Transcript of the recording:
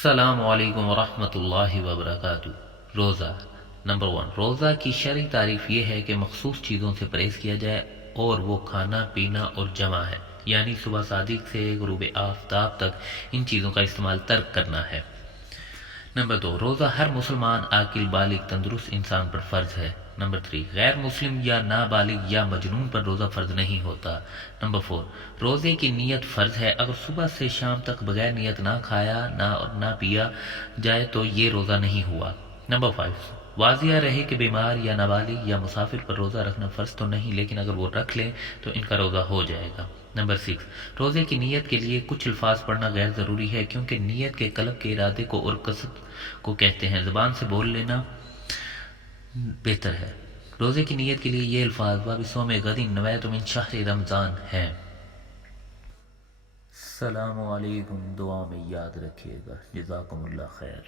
السلام علیکم ورحمۃ اللہ وبرکاتہ۔ روزہ نمبر 1، روزہ کی شرعی تعریف یہ ہے کہ مخصوص چیزوں سے پرہیز کیا جائے اور وہ کھانا پینا اور جمع ہے، یعنی صبح صادق سے غروب آفتاب تک ان چیزوں کا استعمال ترک کرنا ہے۔ نمبر 2، روزہ ہر مسلمان عاقل بالغ تندرست انسان پر فرض ہے۔ نمبر 3، غیر مسلم یا نابالغ یا مجنون پر روزہ فرض نہیں ہوتا۔ نمبر 4، روزے کی نیت فرض ہے، اگر صبح سے شام تک بغیر نیت نہ کھایا نہ پیا جائے تو یہ روزہ نہیں ہوا۔ نمبر 5، واضح رہے کہ بیمار یا نابالغ یا مسافر پر روزہ رکھنا فرض تو نہیں، لیکن اگر وہ رکھ لیں تو ان کا روزہ ہو جائے گا۔ نمبر 6، روزے کی نیت کے لیے کچھ الفاظ پڑھنا غیر ضروری ہے، کیونکہ نیت کے قلب کے ارادے کو اور قصد کو کہتے ہیں، زبان سے بول لینا بہتر ہے۔ روزے کی نیت کے لیے یہ الفاظ وَبِصَوْمِ غَدٍ نَوَیْتُ مِنْ شَہْرِ رمضان ہیں۔ السلام علیکم، دعا میں یاد رکھیے گا، جزاکم اللہ خیر۔